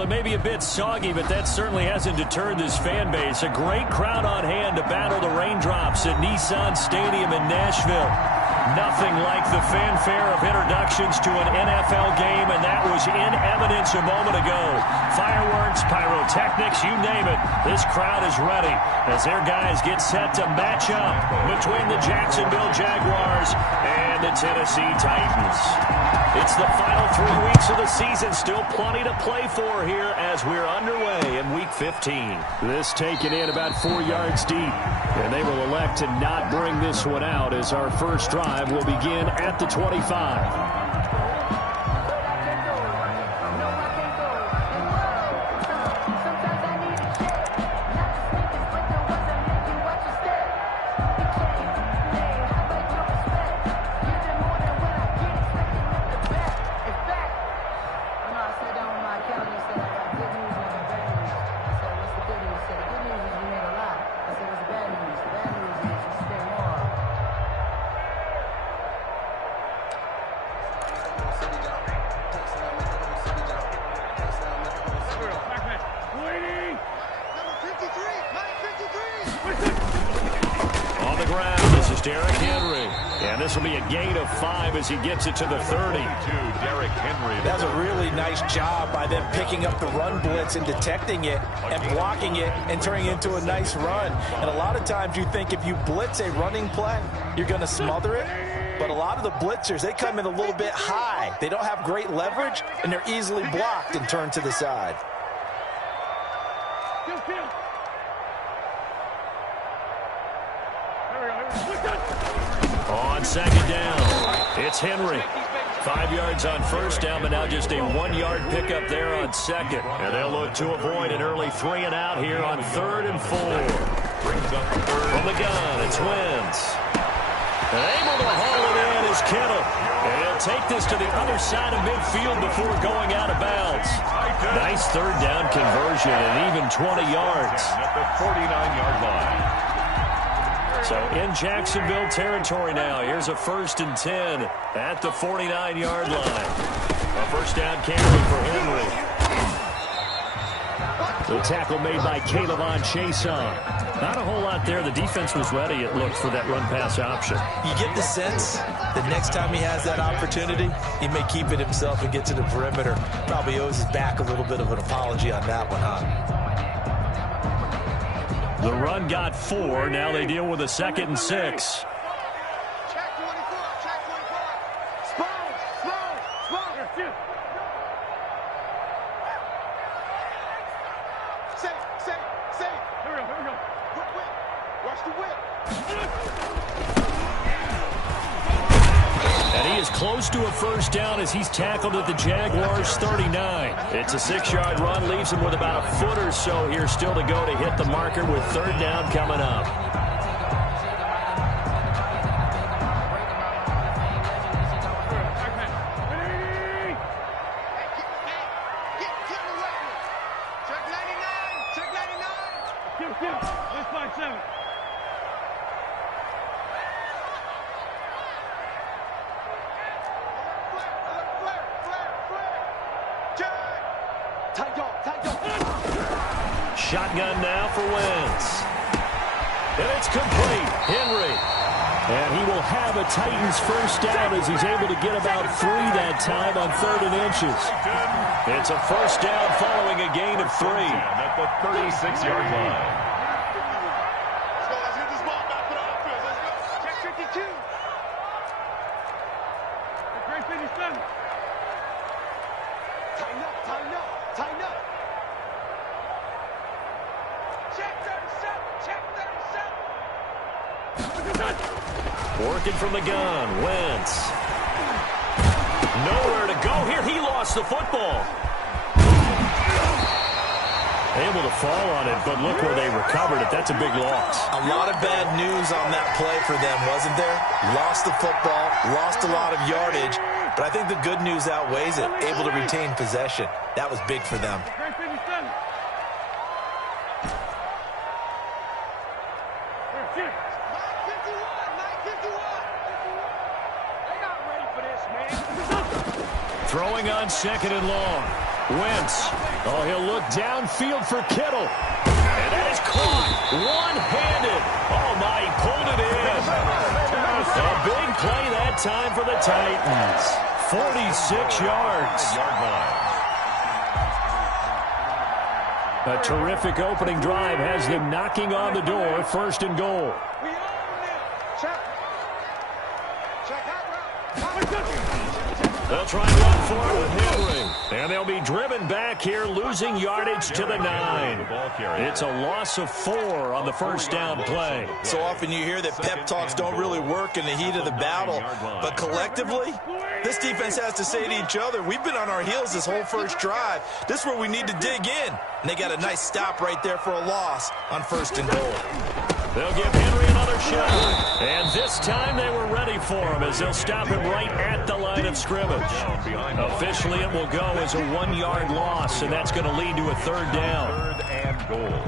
Well, it may be a bit soggy, but that certainly hasn't deterred this fan base. A great crowd on hand to battle the raindrops at Nissan Stadium in Nashville. Nothing like the fanfare of introductions to an NFL game, and that was in evidence a moment ago. Fireworks, pyrotechnics, you name it. This crowd is ready as their guys get set to match up between the Jacksonville Jaguars and the Tennessee Titans. It's the final 3 weeks of the season. Still plenty to play for here as we're underway in Week 15. This taken in about 4 yards deep. And they will elect to not bring this one out as our first drive will begin at the 25. As he gets it to the 30. Derrick Henry. That's a really nice job by them picking up the run blitz and detecting it and blocking it and turning it into a nice run. And a lot of times you think if you blitz a running play, you're going to smother it. But a lot of the blitzers, they come in a little bit high. They don't have great leverage, and they're easily blocked and turned to the side. On second down, it's Henry. 5 yards on first down, but now just a 1-yard pickup there on second. And they'll look to avoid an early 3 and out here on 3rd and 4. From the gun, it's Wentz. Able to haul it in is Kittle. And he'll take this to the other side of midfield before going out of bounds. Nice 3rd down conversion and even 20 yards. At the 49-yard line. So in Jacksonville territory now. Here's a 1st and 10 at the 49-yard line. A first down carry for Henry. The tackle made by K'Lavon Chaisson. Not a whole lot there. The defense was ready, it looked, for that run-pass option. You get the sense that next time he has that opportunity, he may keep it himself and get to the perimeter. Probably owes his back a little bit of an apology on that one, huh? The run got 4. Now they deal with a 2nd and 6. Check 24. Check 24. Slow. Safe. Here we go. Whip. Watch the whip. And he is close to a first down as he's tackled at the Jaguars' 39. It's a 6-yard run, leaves him with about a foot or so here still to go to hit the marker with 3rd down coming up. Shotgun now for Wentz. And it's complete. Henry. And he will have a Titans first down as he's able to get about 3 that time on 3rd and inches. It's a first down following a gain of 3. At the 36-yard line. Let's get this ball back for the offense. Let's go. Check 52. Great finish, son. Tighten up. Check 37. Working from the gun, Wentz. Nowhere to go here. He lost the football. Able to fall on it, but look where they recovered it. That's a big loss. A lot of bad news on that play for them, wasn't there? Lost the football, lost a lot of yardage, but I think the good news outweighs it. Able to retain possession. That was big for them. Throwing on 2nd and long. Wentz. Oh, he'll look downfield for Kittle. And that is caught one-handed. Oh, my, he pulled it in. A big play that time for the Titans. 46 yards. A terrific opening drive has them knocking on the door, 1st and goal. They'll try and run for it with Henry. And they'll be driven back here, losing yardage to the 9. It's a loss of 4 on the first down play. So often you hear that pep talks don't really work in the heat of the battle. But collectively, this defense has to say to each other, we've been on our heels this whole first drive. This is where we need to dig in. And they got a nice stop right there for a loss on 1st and goal. They'll give Henry another shot. And this time they were ready for him as they'll stop him right at the line of scrimmage. Officially, it will go as a 1-yard loss, and that's going to lead to a 3rd down. 3rd and goal.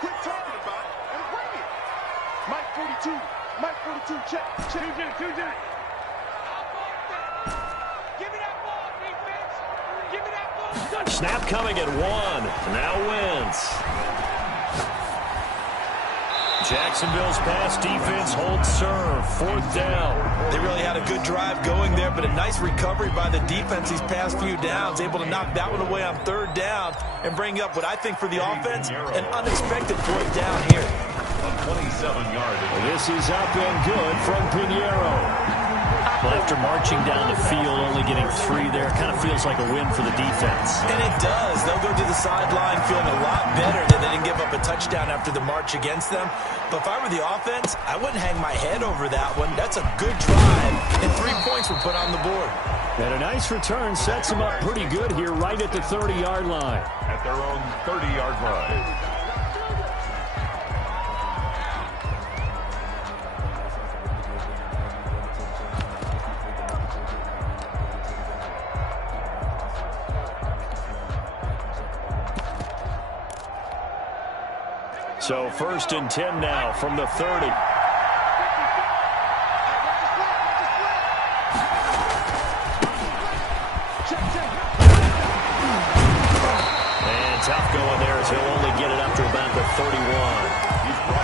Quit talking about it and bring it. Mike 42. Mike 42. Check. Two jack. Give me that ball, defense. Give me that ball. Snap coming at 1. Now Wentz. Jacksonville's pass defense holds serve. 4th down. They really had a good drive going there, but a nice recovery by the defense these past few downs, able to knock that one away on 3rd down and bring up what I think for the offense, an unexpected 4th down here. A 27-yard. This is up and good from Pinheiro. Well, after marching down the field, only getting 3 there, kind of feels like a win for the defense. And it does. They'll go to the sideline feeling a lot better than they didn't give up a touchdown after the march against them. But if I were the offense, I wouldn't hang my head over that one. That's a good drive, and 3 points were put on the board. And a nice return sets them up pretty good here right at the 30-yard line. At their own 30-yard line. So 1st and 10 now from the 30. And tough going there as he'll only get it up to about the 31.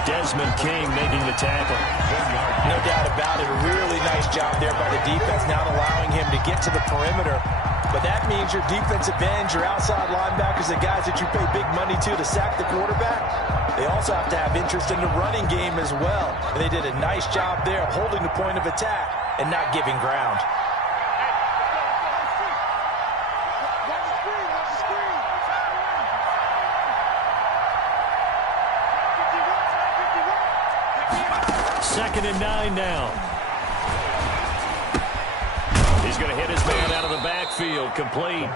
Desmond King making the tackle. No doubt about it. A really nice job there by the defense, not allowing him to get to the perimeter. But that means your defensive ends, your outside linebackers, the guys that you pay big money to sack the quarterback, they also have to have interest in the running game as well. And they did a nice job there of holding the point of attack and not giving ground. Second and 9 now. He's going to hit his man out of the backfield. Complete.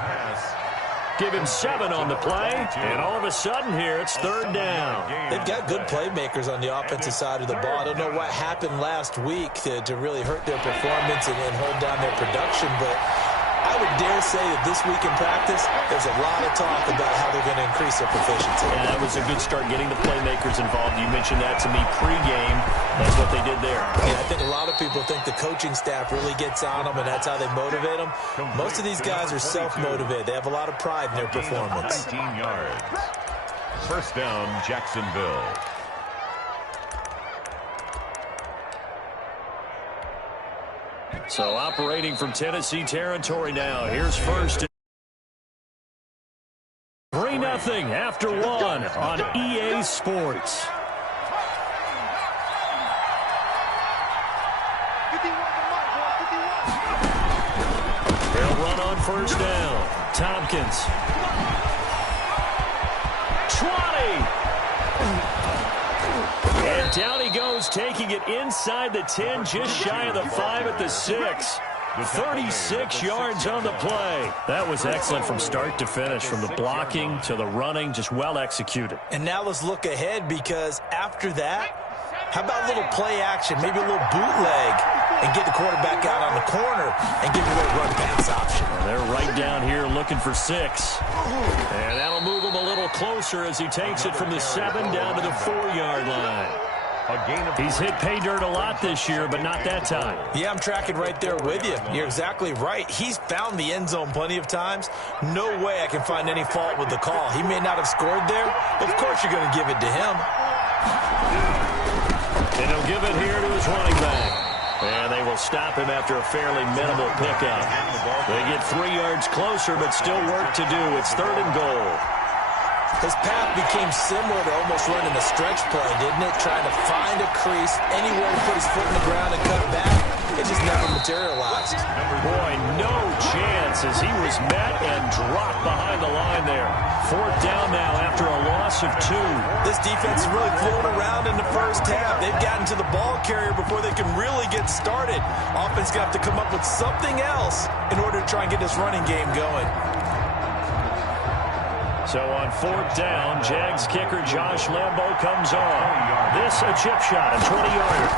Give him 7 on the play, and all of a sudden here, it's 3rd down. They've got good playmakers on the offensive side of the ball. I don't know what happened last week to really hurt their performance and hold down their production, but I would dare say that this week in practice, there's a lot of talk about how they're going to increase their proficiency. And that was a good start getting the playmakers involved. You mentioned that to me pregame. That's what they did there. Yeah, I think a lot of people think the coaching staff really gets on them, and that's how they motivate them. Most of these guys are self-motivated. They have a lot of pride in their performance. 19 yards. 1st down, Jacksonville. So operating from Tennessee territory now. Here's 1st. 3-0 after 1 on EA Sports. They'll run on 1st down. Tompkins. 20. And down he goes, taking it inside the 10, just shy of the 5 at the 6. 36 yards on the play. That was excellent from start to finish, from the blocking to the running, just well executed. And now let's look ahead, because after that, How about a little play action, maybe a little bootleg, and get the quarterback out on the corner and give away a run pass option? And they're right down here looking for 6. And that'll move him a little closer as he takes it from the 7 down to the 4-yard line. He's hit pay dirt a lot this year, but not that time. Yeah, I'm tracking right there with you. You're exactly right. He's found the end zone plenty of times. No way I can find any fault with the call. He may not have scored there, but of course you're going to give it to him. And he'll give it here to his running back. And they will stop him after a fairly minimal pickup. They get 3 yards closer, but still work to do. It's 3rd and goal. His path became similar to almost running a stretch play, didn't it? Trying to find a crease, anywhere to put his foot in the ground and cut back. It just never materialized. Boy, no chance as he was met and dropped behind the line there. 4th down now after a loss of 2. This defense is really floating around in the first half. They've gotten to the ball carrier before they can really get started. Offense got to come up with something else in order to try and get this running game going. So on 4th down, Jags kicker Josh Lambo comes on. This a chip shot, a 20-yarder.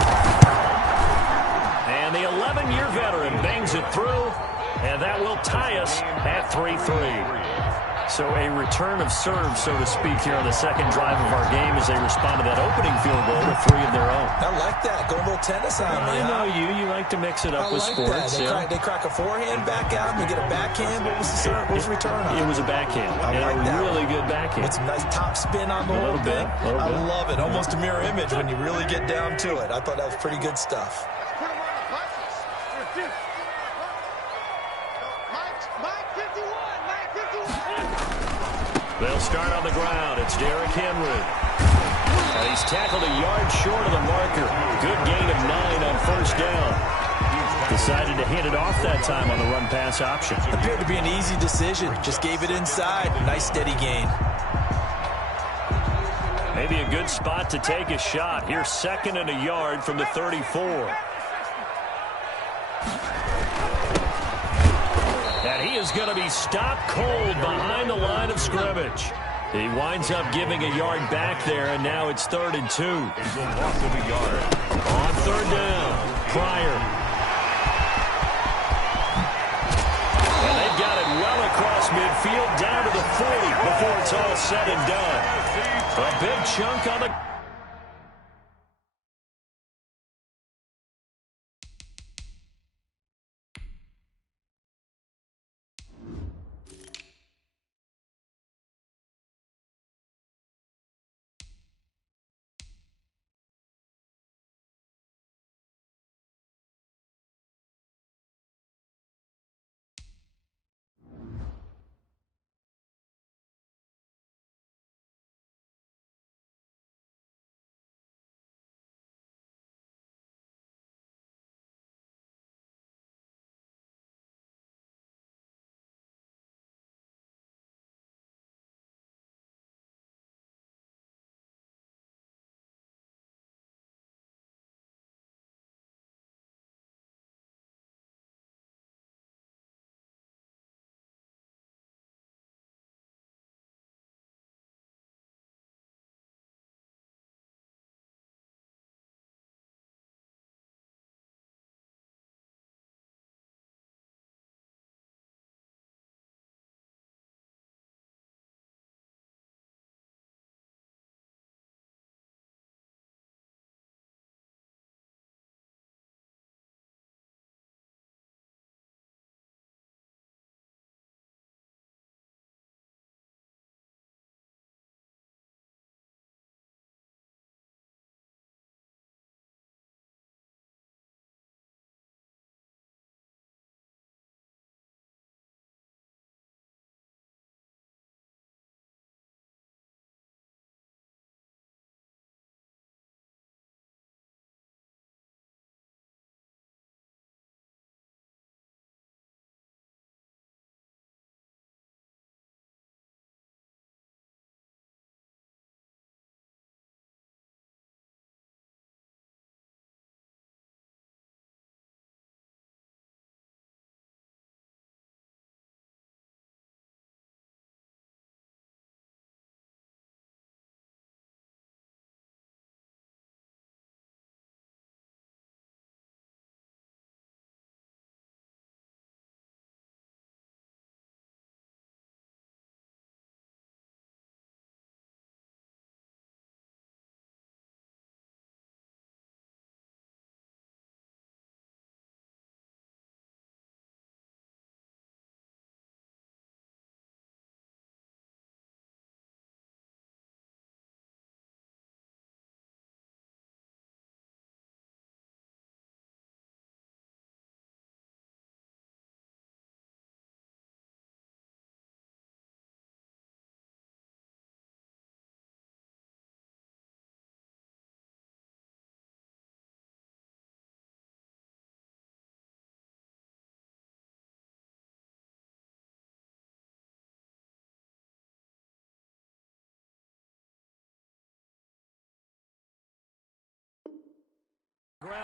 And the 11-year veteran bangs it through, and that will tie us at 3-3. So a return of serve, so to speak, here on the second drive of our game as they respond to that opening field goal with 3 of their own. I like that. Go a little tennis on me. I know you like to mix it up with sports. They crack a forehand back out, and they get a backhand. What was the serve? What was the return on? It was a backhand. I like that. Really good backhand. With some nice top spin on the whole thing. I love it. Almost a mirror image when you really get down to it. I thought that was pretty good stuff. They'll start on the ground. It's Derrick Henry. And he's tackled a yard short of the marker. Good gain of 9 on 1st down. Decided to hand it off that time on the run-pass option. Appeared to be an easy decision. Just gave it inside. Nice steady gain. Maybe a good spot to take a shot. Here's 2nd and a yard from the 34. And he is going to be stopped cold behind the line of scrimmage. He winds up giving a yard back there, and now it's 3rd and 2. Is a loss of a yard. On 3rd down, Pryor. And they've got it well across midfield, down to the 40 before it's all said and done. A big chunk on the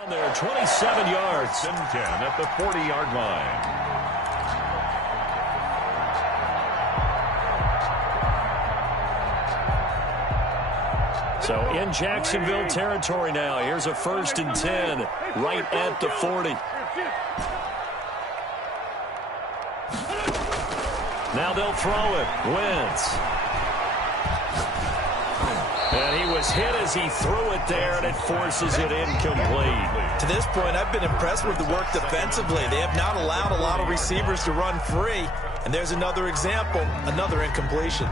There, 27 yards. 10 at the 40-yard line. So in Jacksonville territory now. Here's a 1st and 10 right at the 40. Now they'll throw it. Wentz. And he was hit as he threw it there, and it forces it incomplete. To this point, I've been impressed with the work defensively. They have not allowed a lot of receivers to run free. And there's another example, another incompletion.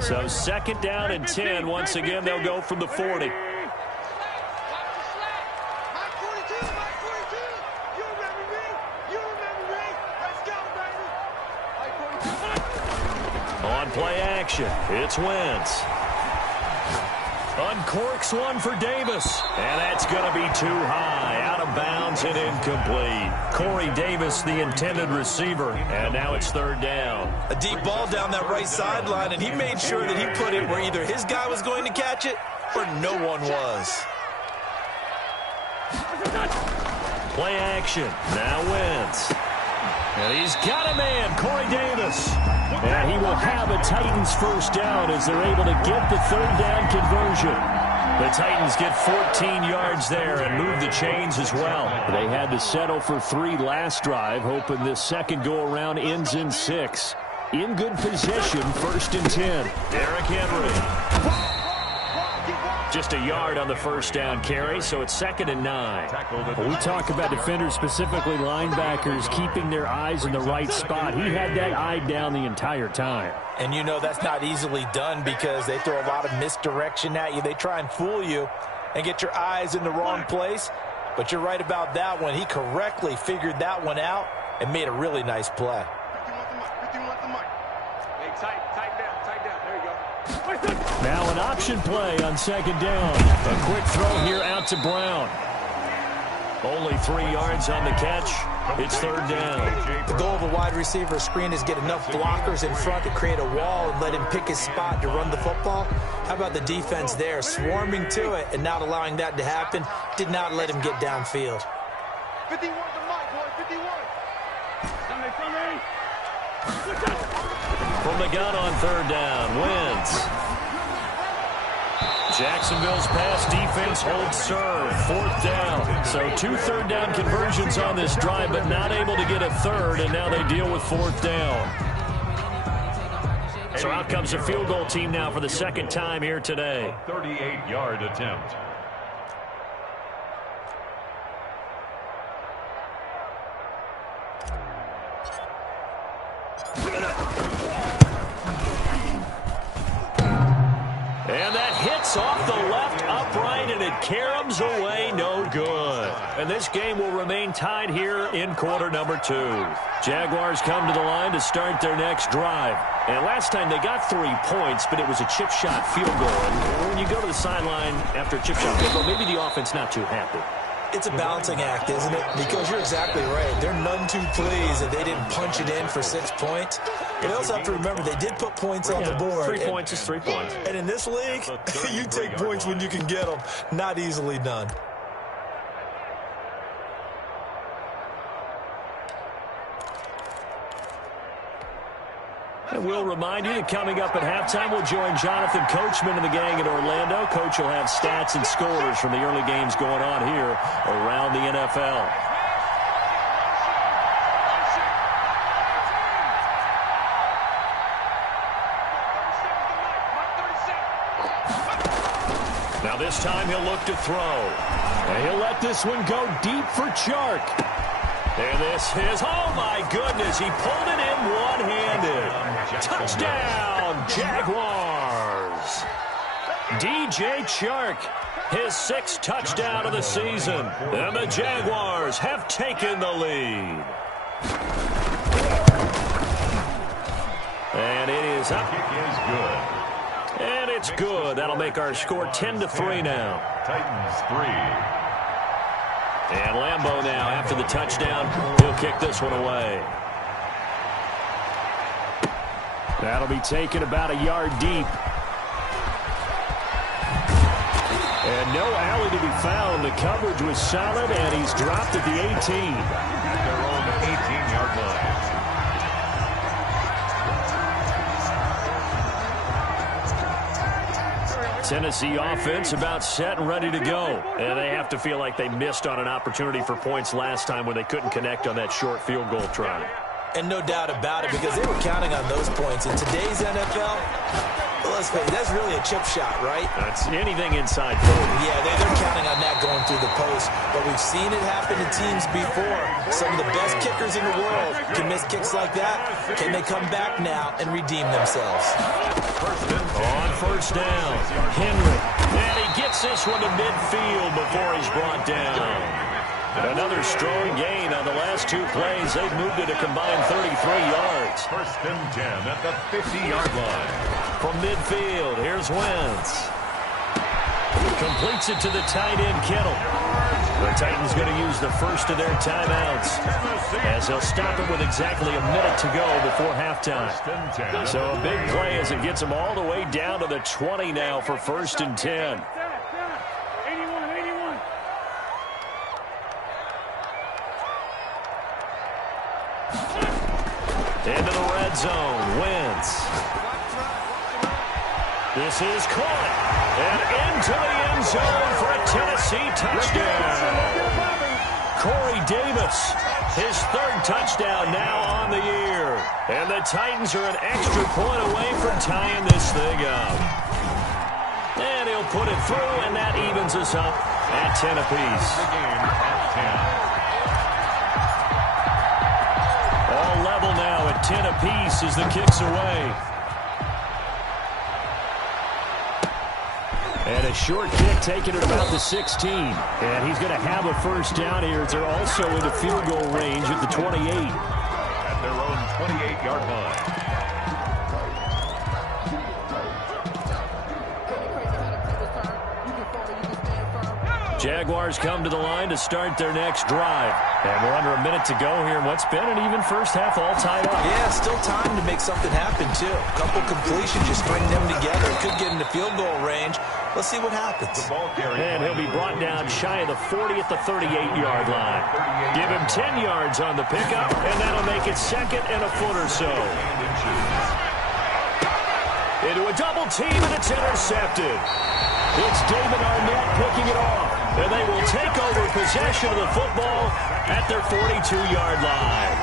So 2nd down and 10. Once again, they'll go from the 40. On play action, it's Wentz. Uncorks one for Davis. And that's going to be too high. Out of bounds and incomplete. Corey Davis, the intended receiver. And now it's 3rd down. A deep ball down that right sideline, and he made sure that he put it where either his guy was going to catch it or no one was. Play action. Now Wentz. And he's got a man, Corey Davis. And he will have a Titans 1st down as they're able to get the 3rd down conversion. The Titans get 14 yards there and move the chains as well. They had to settle for 3 last drive, hoping this second go-around ends in 6. In good position, 1st and 10. Derrick Henry. Just a yard on the 1st down carry, so it's 2nd and 9. Well, we talk about defenders, specifically linebackers, keeping their eyes in the right spot. He had that eye down the entire time. And you know that's not easily done because they throw a lot of misdirection at you. They try and fool you and get your eyes in the wrong place. But you're right about that one. He correctly figured that one out and made a really nice play. Now an option play on 2nd down. A quick throw here out to Brown. Only 3 yards on the catch. It's 3rd down. The goal of a wide receiver screen is get enough blockers in front to create a wall and let him pick his spot to run the football. How about the defense there, swarming to it and not allowing that to happen? Did not let him get downfield. 51 to Mike, boy, 51. From the gun on 3rd down, Wentz. Jacksonville's pass defense holds serve. 4th down. So 2 3rd down conversions on this drive, but not able to get a 3rd, and now they deal with 4th down. So out comes the field goal team now for the 2nd time here today. 38-yard attempt. And that hits off the left upright, and it caroms away, no good. And this game will remain tied here in quarter number 2. Jaguars come to the line to start their next drive. And last time they got 3 points, but it was a chip shot field goal. And when you go to the sideline after a chip shot field goal, maybe the offense not too happy. It's a balancing act, isn't it? Because you're exactly right. They're none too pleased that they didn't punch it in for 6 points. But you also have to remember they did put points on the board. 3 points is 3 points. And in this league, you take points when you can get them. Not easily done. And we'll remind you that coming up at halftime, we'll join Jonathan Coachman and the gang in Orlando. Coach will have stats and scores from the early games going on here around the NFL. Now this time he'll look to throw. And he'll let this one go deep for Chark. And this is, oh my goodness, he pulled it in one-handed. Touchdown, Jaguars. DJ Chark, his 6th touchdown of the season. And the Jaguars have taken the lead. And it is up. Kick is good. And it's good. That'll make our score 10-3 now. Titans 3. And Lambeau now, after the touchdown, he'll kick this one away. That'll be taken about a yard deep. And no alley to be found. The coverage was solid, and he's dropped at the 18. Their own 18-yard line. Tennessee offense about set and ready to go. And they have to feel like they missed on an opportunity for points last time when they couldn't connect on that short field goal try. And no doubt about it, because they were counting on those points. In today's NFL, let's face it, that's really a chip shot, right? That's anything inside 40. Yeah, they're counting on that going through the post. But we've seen it happen to teams before. Some of the best kickers in the world can miss kicks like that. Can they come back now and redeem themselves? On first down, Henry. And he gets this one to midfield before he's brought down. Another strong gain on the last two plays. They've moved it a combined 33 yards. First and 10 at the 50-yard line. From midfield, here's Wentz. Completes it to the tight end, Kittle. The Titans going to use the first of their timeouts, as they'll stop it with exactly a minute to go before halftime. So a big play as it gets them all the way down to the 20 now for first and 10. Into the red zone, Wentz. This is caught, and into the end zone for a Tennessee touchdown. Corey Davis, his third touchdown now on the year. And the Titans are an extra point away from tying this thing up. And he'll put it through, and that evens us up at 10 apiece. The game at 10. Level now at 10 apiece as the kick's away. And a short kick taken at about the 16. And he's going to have a first down here. They're also into field goal range at the 28. At their own 28-yard line. Jaguars come to the line to start their next drive. And we're under a minute to go here in what's been an even first half, all tied up. Yeah, still time to make something happen, too. A couple completions, just string them together. Could get into field goal range. Let's see what happens. And he'll be brought down shy of the 40 at the 38-yard line. Give him 10 yards on the pickup, and that'll make it second and a foot or so. Into a double team, and it's intercepted. It's David Arnett picking it off. And they will take over possession of the football at their 42-yard line.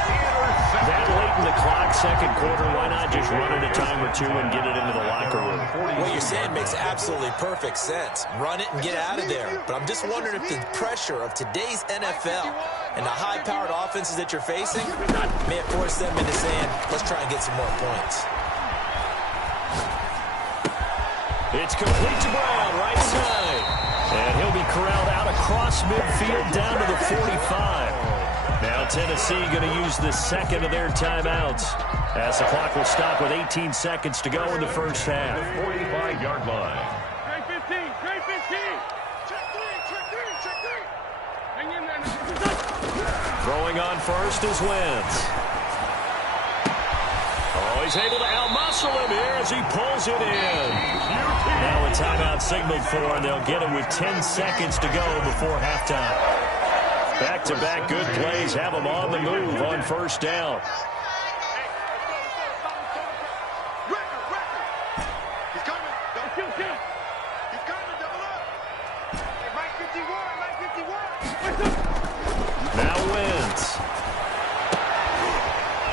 That late in the clock, second quarter, why not just run it a time or two and get it into the locker room? What you're saying makes absolutely perfect sense. Run it and get out of there. But I'm just wondering if the pressure of today's NFL and the high-powered offenses that you're facing may have forced them into saying, let's try and get some more points. It's complete to Brown, right side. And he'll be corralled out across midfield down to the 45. Now Tennessee going to use the second of their timeouts, as the clock will stop with 18 seconds to go in the first half. 45-yard line. Trey 15, Trey 15. Check three. Hang in there. Throwing on first is Wentz. Oh, he's able to out-muscle him here as he pulls it in. Now a timeout signaled for, and they'll get him with 10 seconds to go before halftime. Back-to-back good plays have them on the move on first down. He's coming. Don't kill him. He's coming. Double up. Hey, Mike 51. Now Wentz.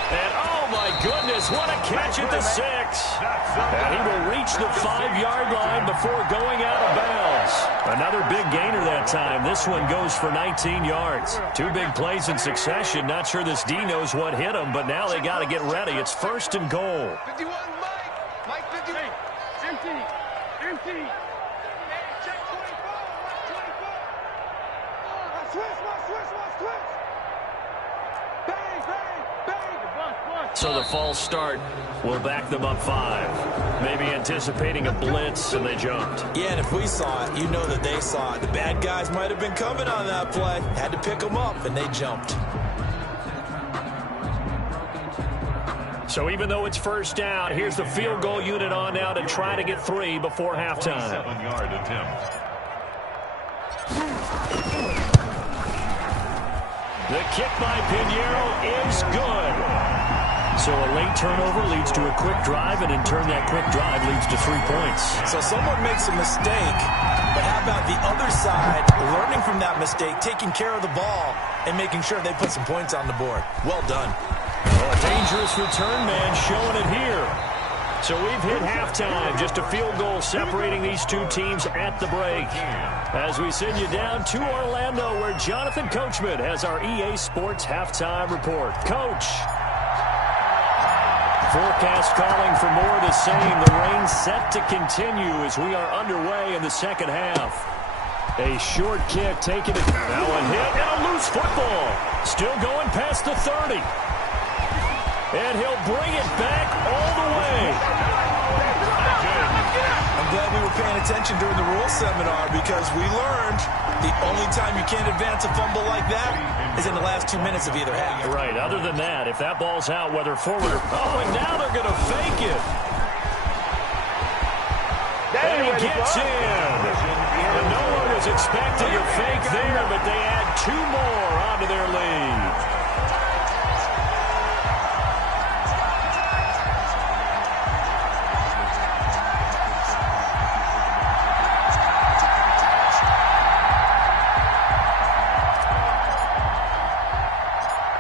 And oh my goodness, what a catch at the 6. And he will reach the 5-yard line before going out of bounds. Another big gainer that time. This one goes for 19 yards. Two big plays in succession. Not sure this D knows what hit him, but now they got to get ready. It's first and goal. 51, Mike 51. Empty. Check 24. Switch. Bang. So the false start will back them up 5. Maybe anticipating a blitz, and they jumped. Yeah, and if we saw it, you know that they saw it. The bad guys might have been coming on that play. Had to pick them up, and they jumped. So even though it's first down, here's the field goal unit on now to try to get 3 before halftime. 7-yard attempt. The kick by Pinheiro is good. So a late turnover leads to a quick drive, and in turn that quick drive leads to 3 points. So someone makes a mistake, but how about the other side learning from that mistake, taking care of the ball, and making sure they put some points on the board? Well done. Well, a dangerous return man showing it here. So we've hit halftime. Just a field goal separating these two teams at the break. As we send you down to Orlando, where Jonathan Coachman has our EA Sports halftime report. Coach. Forecast calling for more of the same. The rain set to continue as we are underway in the second half. A short kick taking it. Now a hit and a loose football. Still going past the 30. And he'll bring it back all the way. I'm glad we were paying attention during the rules seminar, because we learned the only time you can't advance a fumble like that is in the last 2 minutes of either half. Right. Other than that, if that ball's out, whether forward or... Oh, and now they're going to fake it. And he gets in. And no one was expecting a fake there, but they add 2 more onto their lead.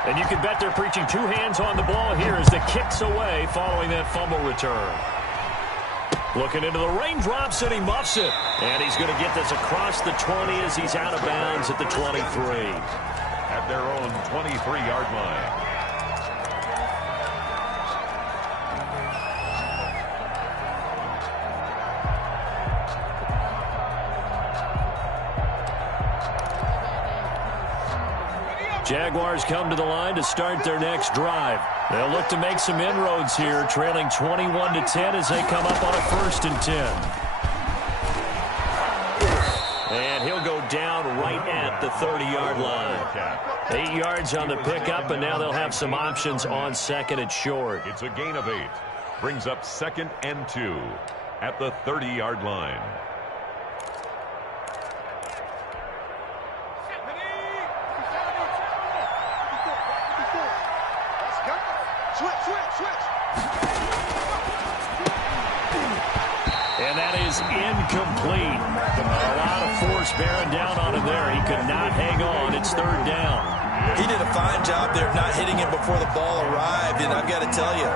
And you can bet they're preaching 2 hands on the ball here as the kick's away following that fumble return. Looking into the raindrops, and he muffs it. And he's going to get this across the 20 as he's out of bounds at the 23. At their own 23-yard line. Jaguars come to the line to start their next drive. They'll look to make some inroads here, trailing 21-10 as they come up on a 1st and 10. And he'll go down right at the 30-yard line. 8 yards on the pickup, and now they'll have some options on 2nd and short. It's a gain of 8. Brings up 2nd and 2 at the 30-yard line. And that is incomplete. A lot of force bearing down on him there. He could not hang on. It's 3rd down. He did a fine job there of not hitting it before the ball arrived, and I've got to tell you,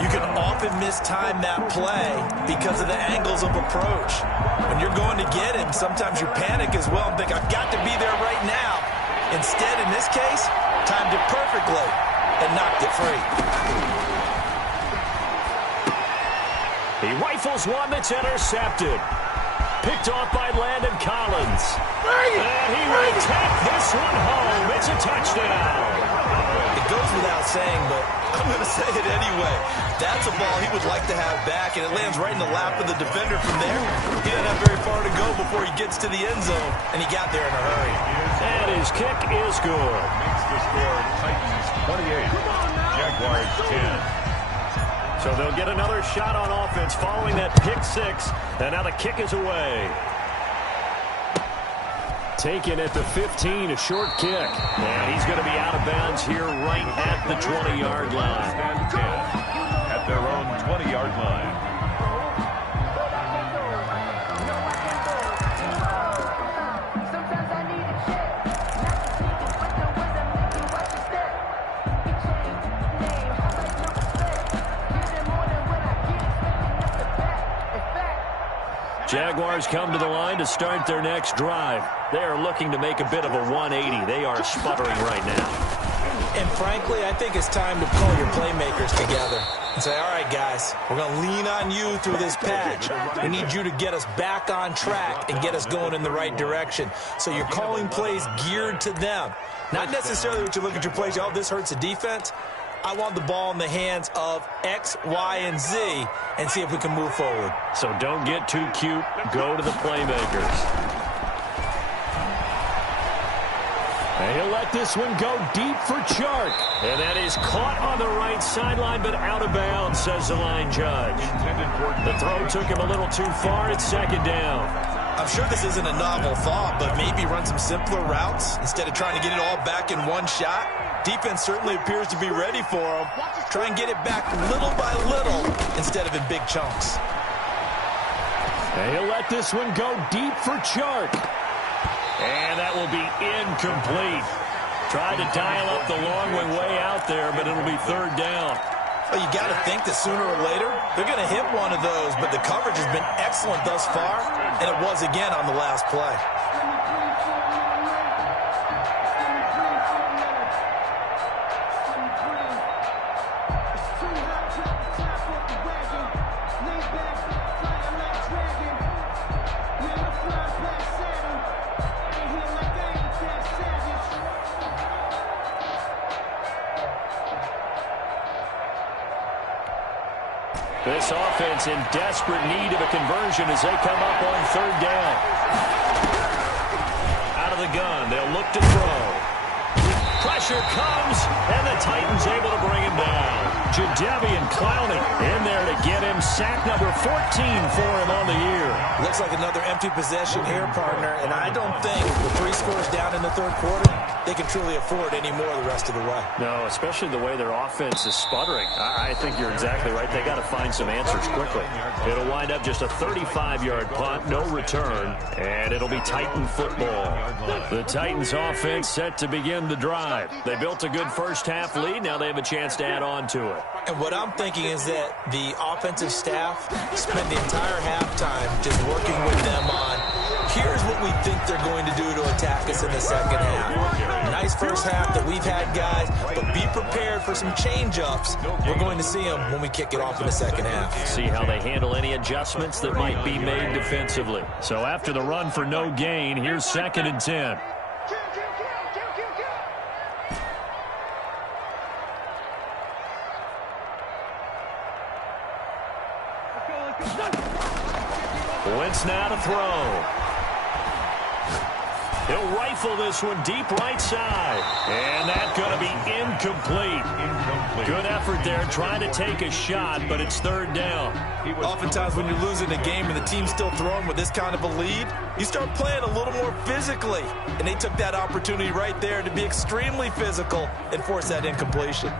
you can often mistime that play because of the angles of approach. When you're going to get him, sometimes you panic as well and think, I've got to be there right now. Instead, in this case, timed it perfectly and knocked it free. He rifles one that's intercepted. Picked off by Landon Collins. And he will take this one home. It's a touchdown. It goes without saying, but I'm going to say it anyway. That's a ball he would like to have back, and it lands right in the lap of the defender from there. He doesn't have very far to go before he gets to the end zone, and he got there in a hurry. And his kick is good. Makes the score Titans 28, Jaguars 10. So they'll get another shot on offense following that pick 6. And now the kick is away. Taken at the 15, a short kick. And he's going to be out of bounds here right at the 20-yard line. At their own 20-yard line. Jaguars come to the line to start their next drive. They are looking to make a bit of a 180. They are sputtering right now. And frankly, I think it's time to pull your playmakers together and say, all right, guys, we're going to lean on you through this patch. We need you to get us back on track and get us going in the right direction. So you're calling plays geared to them. Not necessarily what you look at your plays, oh, this hurts the defense. I want the ball in the hands of X, Y, and Z and see if we can move forward. So don't get too cute. Go to the playmakers. And he'll let this one go deep for Chark. And that is caught on the right sideline, but out of bounds, says the line judge. The throw took him a little too far. It's 2nd down. I I'm sure this isn't a novel thought, but maybe run some simpler routes instead of trying to get it all back in one shot. Defense certainly appears to be ready for him. Try and get it back little by little instead of in big chunks. And he'll let this one go deep for Chark. And that will be incomplete. Tried to dial up the long way out there, but it'll be third down. Well, you got to think that sooner or later, they're going to hit one of those, but the coverage has been excellent thus far, and it was again on the last play. This offense in desperate need of a conversion as they come up on third down. Out of the gun, they'll look to throw. Pressure comes, and the Titans able to bring him down. Jadeveon Clowney in there to get him sack number 14 for him on the year. Looks like another empty possession here, partner, and I don't think with 3 scores down in the third quarter, they can truly afford any more the rest of the way. No, especially the way their offense is sputtering. I think you're exactly right. They got to find some answers quickly. It'll wind up just a 35-yard punt, no return, and it'll be Titan football. The Titans offense set to begin the drive. They built a good first half lead. Now they have a chance to add on to it. And what I'm thinking is that the offensive staff spent the entire halftime just working with them on, here's what we think they're going to do to attack us in the second half. Nice first half that we've had, guys, but be prepared for some change-ups. We're going to see them when we kick it off in the second half. See how they handle any adjustments that might be made defensively. So after the run for no gain, here's 2nd and 10. Wentz now to throw. He'll rifle this one deep right side. And that's going to be incomplete. Good effort there trying to take a shot, but it's third down. Oftentimes when you're losing a game and the team's still throwing with this kind of a lead, you start playing a little more physically. And they took that opportunity right there to be extremely physical and force that incompletion.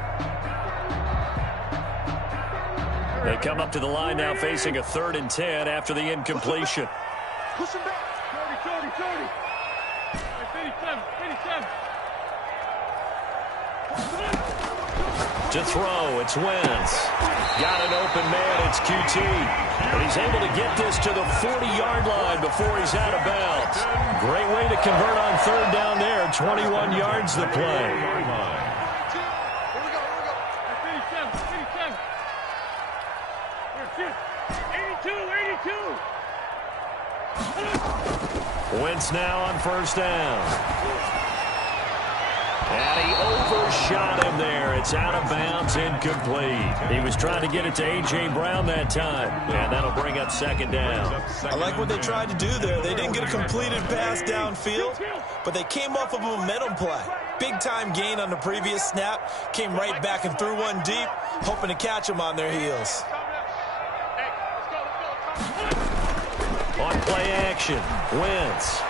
They come up to the line now facing a 3rd and 10 after the incompletion. Push him back. 30, 30, 30. 57, 57. To throw, it's Wentz. Got an open man, it's QT. But he's able to get this to the 40-yard line before he's out of bounds. Great way to convert on third down there. 21 yards the play. 82. Wentz now on first down. And he overshot him there. It's out of bounds, incomplete. He was trying to get it to A.J. Brown that time. And that'll bring up 2nd down. I like what they tried to do there. They didn't get a completed pass downfield, but they came off of a momentum play. Big-time gain on the previous snap. Came right back and threw one deep, hoping to catch them on their heels. On play action, Wentz.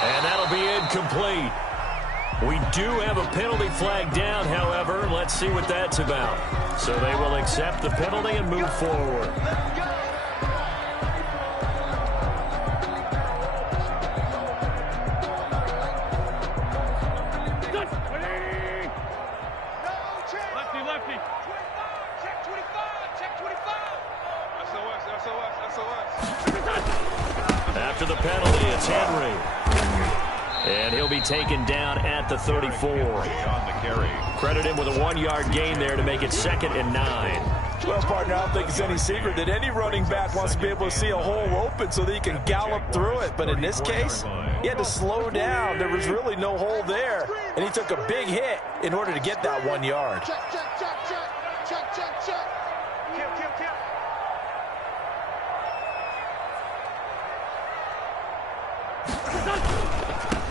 And that'll be incomplete. We do have a penalty flag down, however. Let's see what that's about. So they will accept the penalty and move forward. Lefty. 25, check 25, check 25. After the penalty, it's Henry. And he'll be taken down at the 34. Credit him with a 1-yard gain there to make it 2nd and 9. Well, partner, I don't think it's any secret that any running back wants to be able to see a hole open so that he can gallop through it. But in this case, he had to slow down. There was really no hole there. And he took a big hit in order to get that 1 yard. Check. Kill.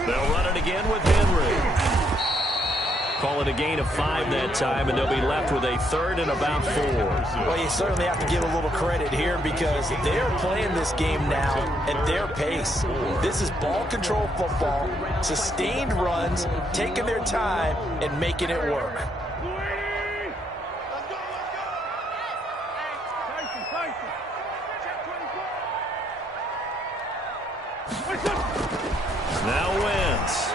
They'll run it again with Henry. Call it a gain of 5 that time, and they'll be left with a third and about 4. Well, you certainly have to give a little credit here because they are playing this game now at their pace. This is ball control football, sustained runs, taking their time, and making it work. Now Wentz.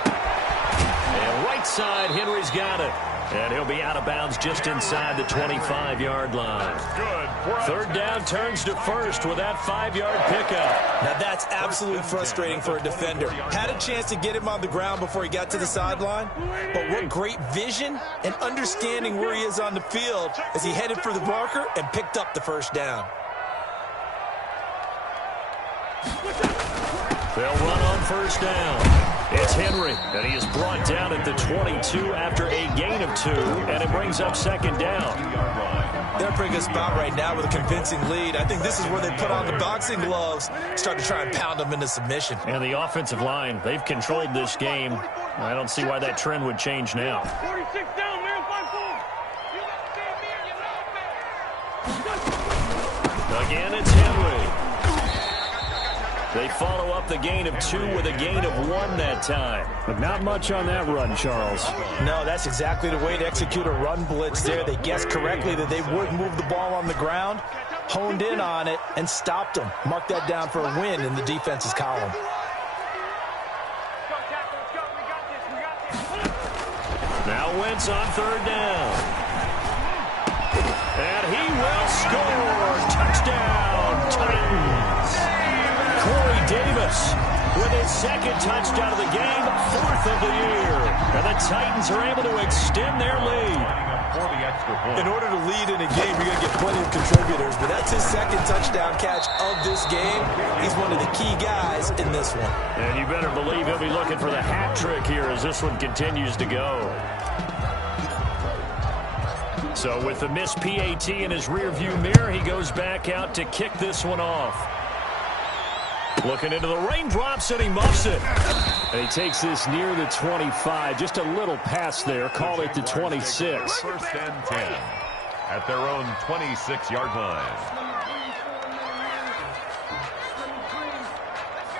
And right side, Henry's got it. And he'll be out of bounds just inside the 25-yard line. Third down turns to first with that 5-yard pickup. Now that's absolutely frustrating for a defender. Had a chance to get him on the ground before he got to the sideline, but what great vision and understanding where he is on the field as he headed for the marker and picked up the first down. They'll run on first down. It's Henry, and he is brought down at the 22 after a gain of 2, and it brings up second down. They're in a pretty good spot right now with a convincing lead. I think this is where they put on the boxing gloves, start to try and pound them into submission. And the offensive line, they've controlled this game. I don't see why that trend would change now. 46 down, man, 5-4. Again, it's Henry. They follow up the gain of 2 with a gain of 1 that time. But not much on that run, Charles. No, that's exactly the way to execute a run blitz there. They guessed correctly that they would move the ball on the ground, honed in on it, and stopped them. Mark that down for a win in the defense's column. Now Wentz on third down. And he will score. Touchdown, Titans. Corey Davis with his second touchdown of the game, 4th of the year. And the Titans are able to extend their lead. In order to lead in a game, you're going to get plenty of contributors, but that's his second touchdown catch of this game. He's one of the key guys in this one. And you better believe he'll be looking for the hat trick here as this one continues to go. So with the missed PAT in his rearview mirror, he goes back out to kick this one off. Looking into the raindrops, and he muffs it. And he takes this near the 25. Just a little pass there. Call it the 26. First and 10 at their own 26-yard line.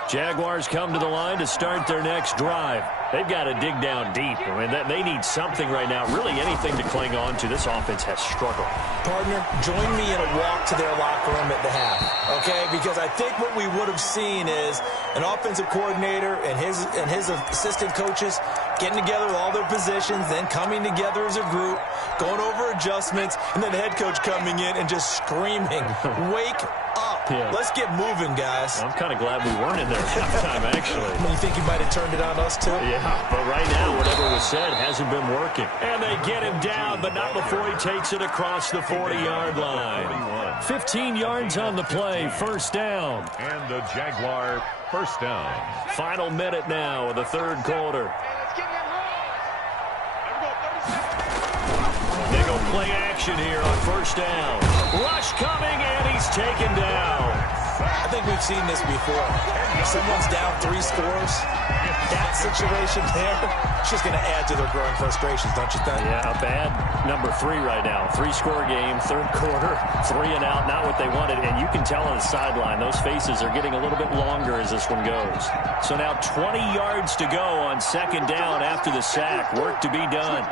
Jaguars come to the line to start their next drive. They've got to dig down deep. I mean, they need something right now, really anything to cling on to. This offense has struggled. Partner, join me in a walk to their locker room at the half, okay? Because I think what we would have seen is an offensive coordinator and his assistant coaches getting together with all their positions, then coming together as a group, going over adjustments, and then the head coach coming in and just screaming, wake up. Yeah. Let's get moving, guys. I'm kind of glad we weren't in there at halftime, actually. You think he might have turned it on us, too? Yeah, but right now, whatever was said hasn't been working. And they get him down, but not before he takes it across the 40-yard line. 15 yards on the play, first down. And the Jaguar first down. Final minute now of the third quarter. They go play action here on first down. Rush coming, and he's taken down. I think we've seen this before. If someone's down 3 scores, that situation there, it's just going to add to their growing frustrations, don't you think? Yeah, a bad number 3 right now. 3-score game, third quarter, 3 and out, not what they wanted. And you can tell on the sideline, those faces are getting a little bit longer as this one goes. So now 20 yards to go on second down after the sack. Work to be done.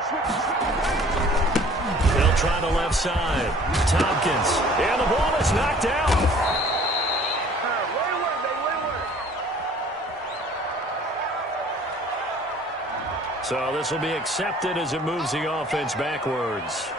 They'll try the left side. Tompkins. And the ball is knocked out. So this will be accepted as it moves the offense backwards.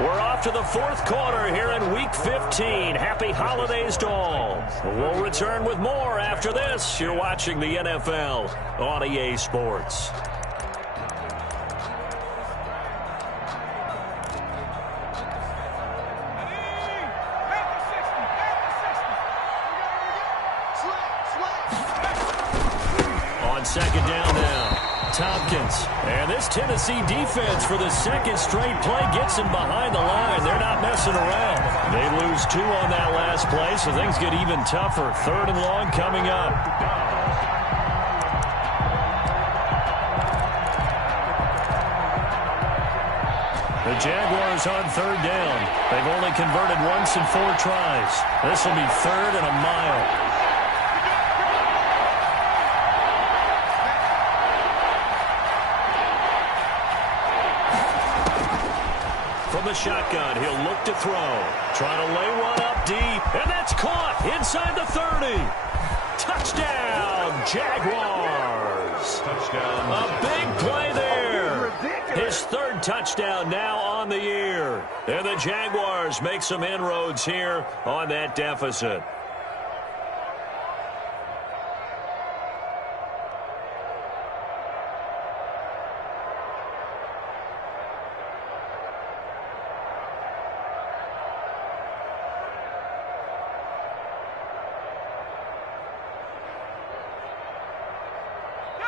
We're off to the fourth quarter here in Week 15. Happy holidays to all. We'll return with more after this. You're watching the NFL on EA Sports. Slap, slap. On second down now, Tompkins. And this Tennessee defense for the second straight play gets him behind the line. They're not messing around. They lose 2 on that last play, so things get even tougher. 3rd and long coming up. The Jaguars on 3rd down. They've only converted once in 4 tries. This will be 3rd and a mile. From the shotgun, he'll look to throw. Trying to lay one up deep, and that's caught inside the 30. Touchdown, Jaguars. Touchdown. A big play there. His 3rd touchdown now on the year. And the Jaguars make some inroads here on that deficit.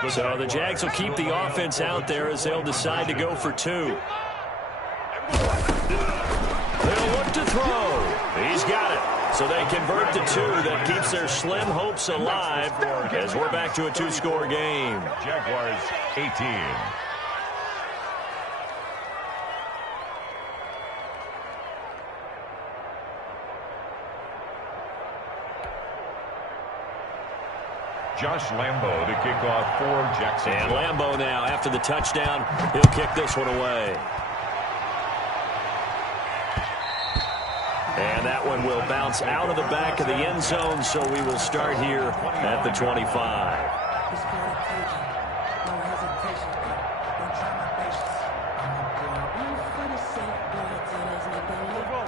So the Jags will keep the offense out there as they'll decide to go for 2. They'll look to throw. He's got it. So they convert the 2. That keeps their slim hopes alive as we're back to a 2-score game. Jaguars 18. Josh Lambo to kick off for Jackson. And Lambo now, after the touchdown, he'll kick this one away. And that one will bounce out of the back of the end zone, so we will start here at the 25.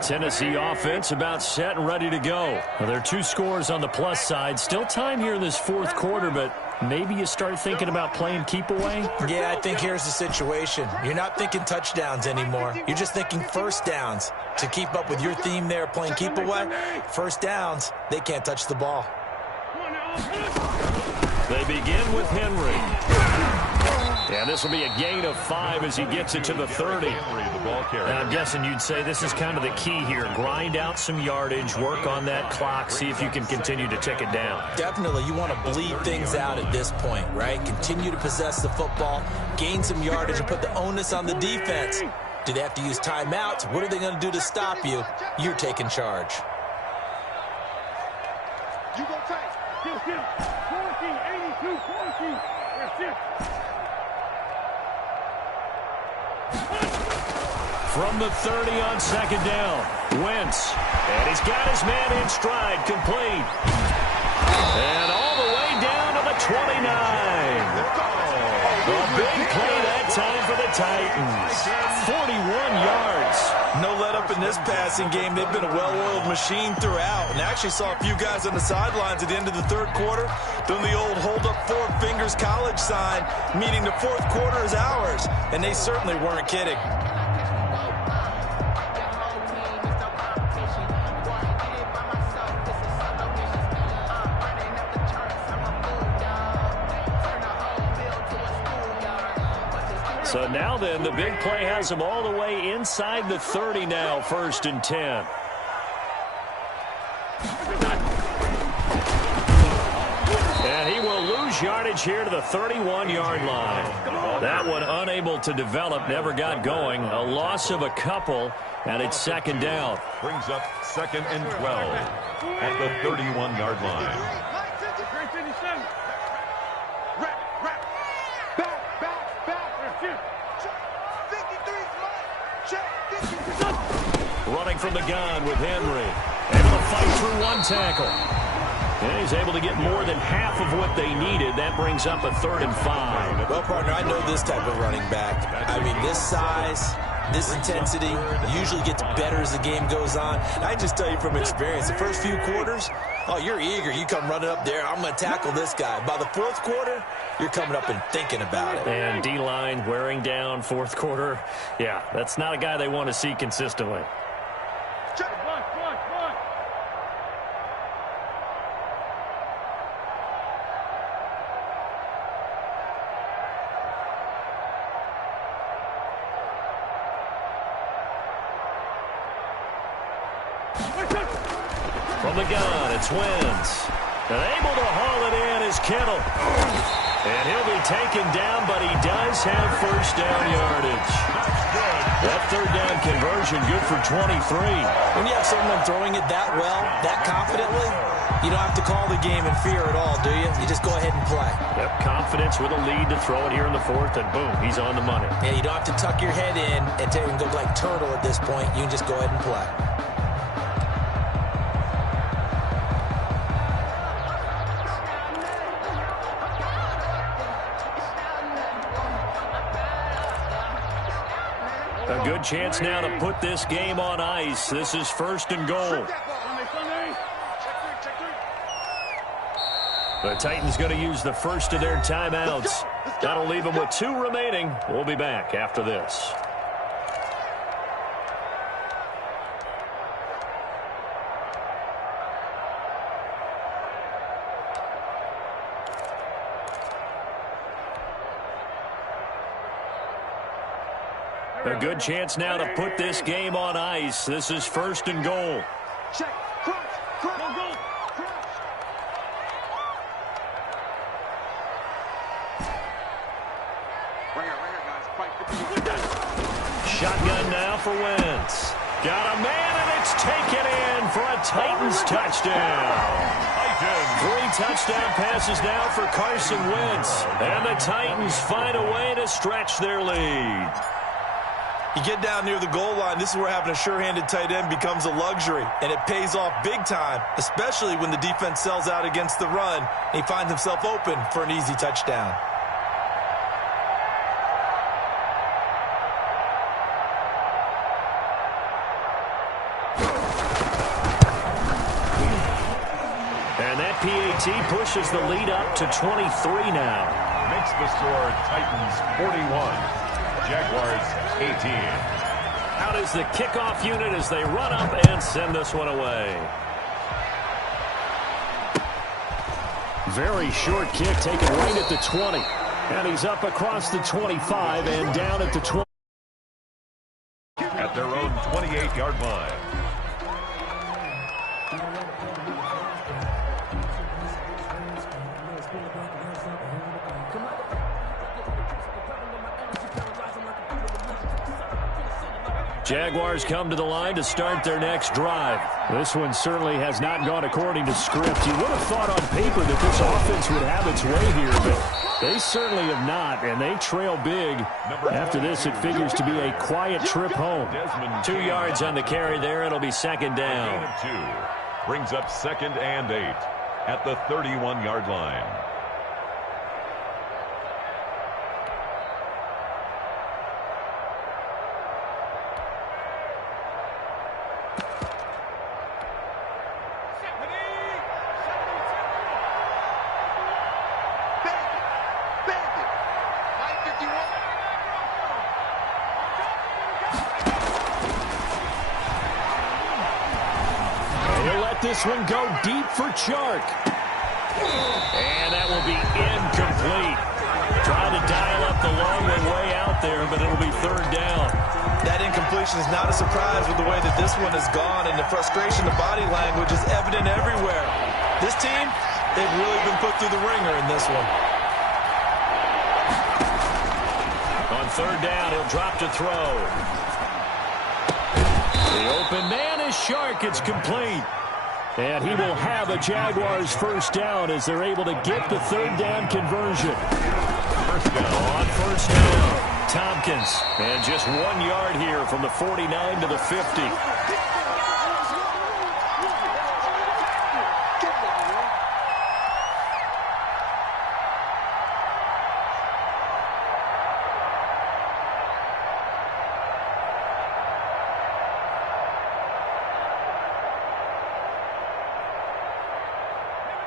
Tennessee offense about set and ready to go. Well, there are 2 scores on the plus side. Still time here in this 4th quarter, but maybe you start thinking about playing keep away? Yeah, I think here's the situation. You're not thinking touchdowns anymore. You're just thinking first downs. To keep up with your theme there, playing keep away, first downs, they can't touch the ball. They begin with Henry. And this will be a gain of 5 as he gets it to the 30. And I'm guessing you'd say this is kind of the key here. Grind out some yardage, work on that clock, see if you can continue to tick it down. Definitely, you want to bleed things out at this point, right? Continue to possess the football, gain some yardage, and put the onus on the defense. Do they have to use timeouts? What are they going to do to stop you? You're taking charge. You go tight. Give. 14, 82, 14. That's it. From the 30 on second down, Wentz. And he's got his man in stride, complete. And all the way down to the 29. A big play that time for the Titans. 41 yards. No let up in this passing game. They've been a well-oiled machine throughout. And actually saw a few guys on the sidelines at the end of the 3rd quarter doing the old hold up 4 fingers college sign, meaning the 4th quarter is ours. And they certainly weren't kidding. So now then, the big play has him all the way inside the 30 now, 1st and 10. And he will lose yardage here to the 31-yard line. That one unable to develop, never got going. A loss of a couple, and it's 2nd down. Brings up 2nd and 12 at the 31-yard line. Running from the gun with Henry. Able to fight through 1 tackle. And he's able to get more than half of what they needed. That brings up a 3rd and 5. Well, partner, I know this type of running back. I mean, this size, this intensity usually gets better as the game goes on. I just tell you from experience, the first few quarters, oh, you're eager. You come running up there, I'm going to tackle this guy. By the 4th quarter, you're coming up and thinking about it. And D-line wearing down 4th quarter. Yeah, that's not a guy they want to see consistently. the gun. It's Wentz. And able to haul it in is Kittle. And he'll be taken down, but he does have first down yardage. That third down conversion good for 23. When you have someone throwing it that well, that confidently, you don't have to call the game in fear at all, do you? You just go ahead and play. Yep, confidence with a lead to throw it here in the fourth, and boom, he's on the money. Yeah, you don't have to tuck your head in and go like turtle at this point. You can just go ahead and play. A good chance now to put this game on ice. This is first and goal. The Titans going to use the first of their timeouts. That'll leave them with 2 remaining. We'll be back after this. A good chance now to put this game on ice. This is first and goal. Check. Cross. Cross. Go. Right here, guys. Fight. Shotgun now for Wentz. Got a man, and it's taken in for a Titans touchdown. 3 touchdown passes now for Carson Wentz. And the Titans find a way to stretch their lead. You get down near the goal line, this is where having a sure-handed tight end becomes a luxury, and it pays off big time, especially when the defense sells out against the run, and he finds himself open for an easy touchdown. And that PAT pushes the lead up to 23 now. Makes the score Titans 41. Jaguars 18. Out is the kickoff unit as they run up and send this one away. Very short kick taken right at the 20. And he's up across the 25 and down at the 20. At their own 28-yard line. Jaguars come to the line to start their next drive. This one certainly has not gone according to script. You would have thought on paper that this offense would have its way here, but they certainly have not, and they trail big. After this, it figures to be a quiet trip home. 2 yards on the carry there. It'll be second down. Gain of 2. Brings up 2nd and 8 at the 31-yard line. This one go deep for Chark. And that will be incomplete. Trying to dial up the long way out there, but it'll be third down. That incompletion is not a surprise with the way that this one has gone, and the frustration, the body language is evident everywhere. This team, they've really been put through the ringer in this one. On third down, he'll drop to throw. The open man is Chark. It's complete. And he will have a Jaguars first down as they're able to get the third down conversion. First down. On first down, Tompkins. And just 1 yard here from the 49 to the 50.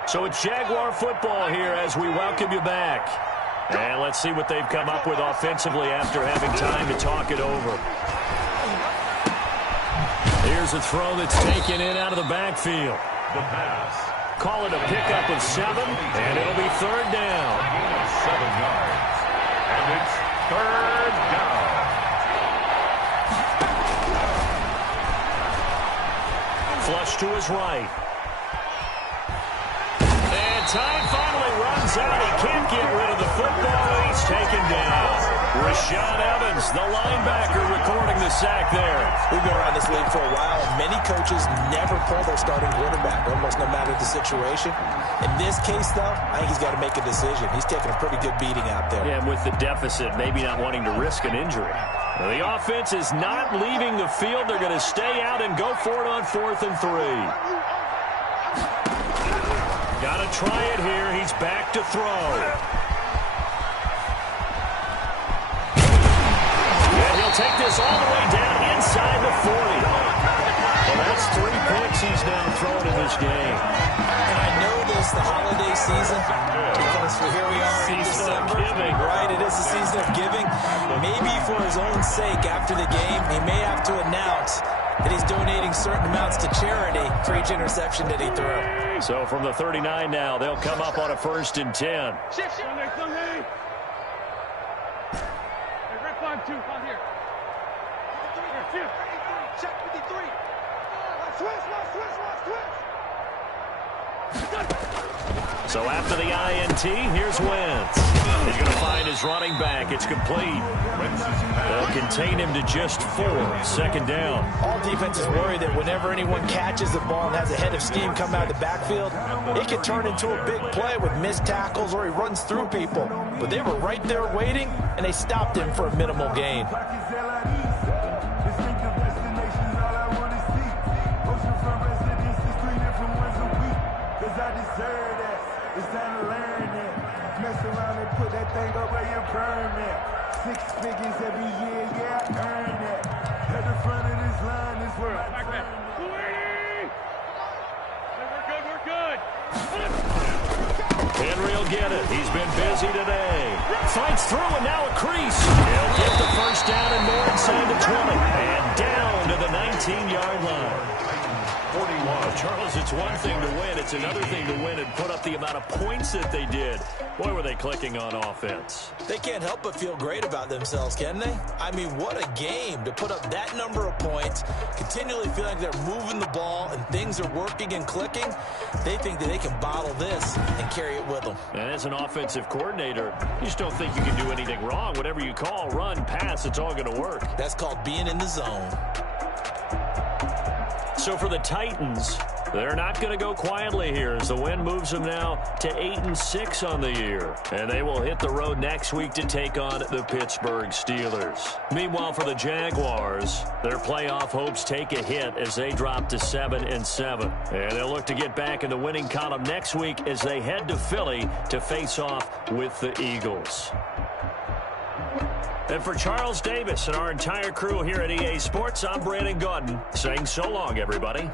So it's Jaguar football here as we welcome you back. And let's see what they've come up with offensively after having time to talk it over. Here's a throw that's taken in out of the backfield. The pass. Call it a pickup of 7, and it'll be third down. 7 yards. And it's third down. Flush to his right. time finally runs out. He can't get rid of the football. He's taken down. Rashaan Evans, the linebacker, recording the sack there. We've been around this league for a while, and many coaches never pull their starting quarterback, almost no matter the situation. In this case, though, I think he's got to make a decision. He's taking a pretty good beating out there. Yeah, and with the deficit, maybe not wanting to risk an injury. Well, the offense is not leaving the field. They're going to stay out and go for it on 4th and 3. Got to try it here. He's back to throw. And he'll take this all the way down inside the 40. Well, that's 3 picks he's now thrown in this game. And I know this, the holiday season, because here we are in December. Right, it is the season of giving. Maybe for his own sake, after the game, he may have to announce that he's donating certain amounts to charity for each interception that he threw. So from the 39 now, they'll come up on a 1st and 10. Shift. Hey, red 5-2, out here. Check 53. Switch. So after the INT, here's Wentz. He's going to find his running back. It's complete. They'll contain him to just 4. 2nd down. All defenses worry that whenever anyone catches the ball and has a head of steam come out of the backfield, it can turn into a big play with missed tackles or he runs through people. But they were right there waiting, and they stopped him for a minimal gain. It's time to learn that. Mess around and put that thing up where you burn that. 6 figures every year, yeah, I earn that. At the front of this line is where I turn We're good. Henry will get it. He's been busy today. Fights through and now a crease. He'll get the 1st down and more inside the 20. And down to the 19-yard line. 41. Charles, it's one thing to win. It's another thing to win and put up the amount of points that they did. Boy, were they clicking on offense. They can't help but feel great about themselves, can they? I mean, what a game to put up that number of points, continually feeling like they're moving the ball and things are working and clicking. They think that they can bottle this and carry it with them. And as an offensive coordinator, you just don't think you can do anything wrong. Whatever you call, run, pass, it's all going to work. That's called being in the zone. So for the Titans, they're not going to go quietly here as the win moves them now to 8-6 on the year. And they will hit the road next week to take on the Pittsburgh Steelers. Meanwhile, for the Jaguars, their playoff hopes take a hit as they drop to 7-7. And they'll look to get back in the winning column next week as they head to Philly to face off with the Eagles. And for Charles Davis and our entire crew here at EA Sports, I'm Brandon Gaudin saying so long, everybody.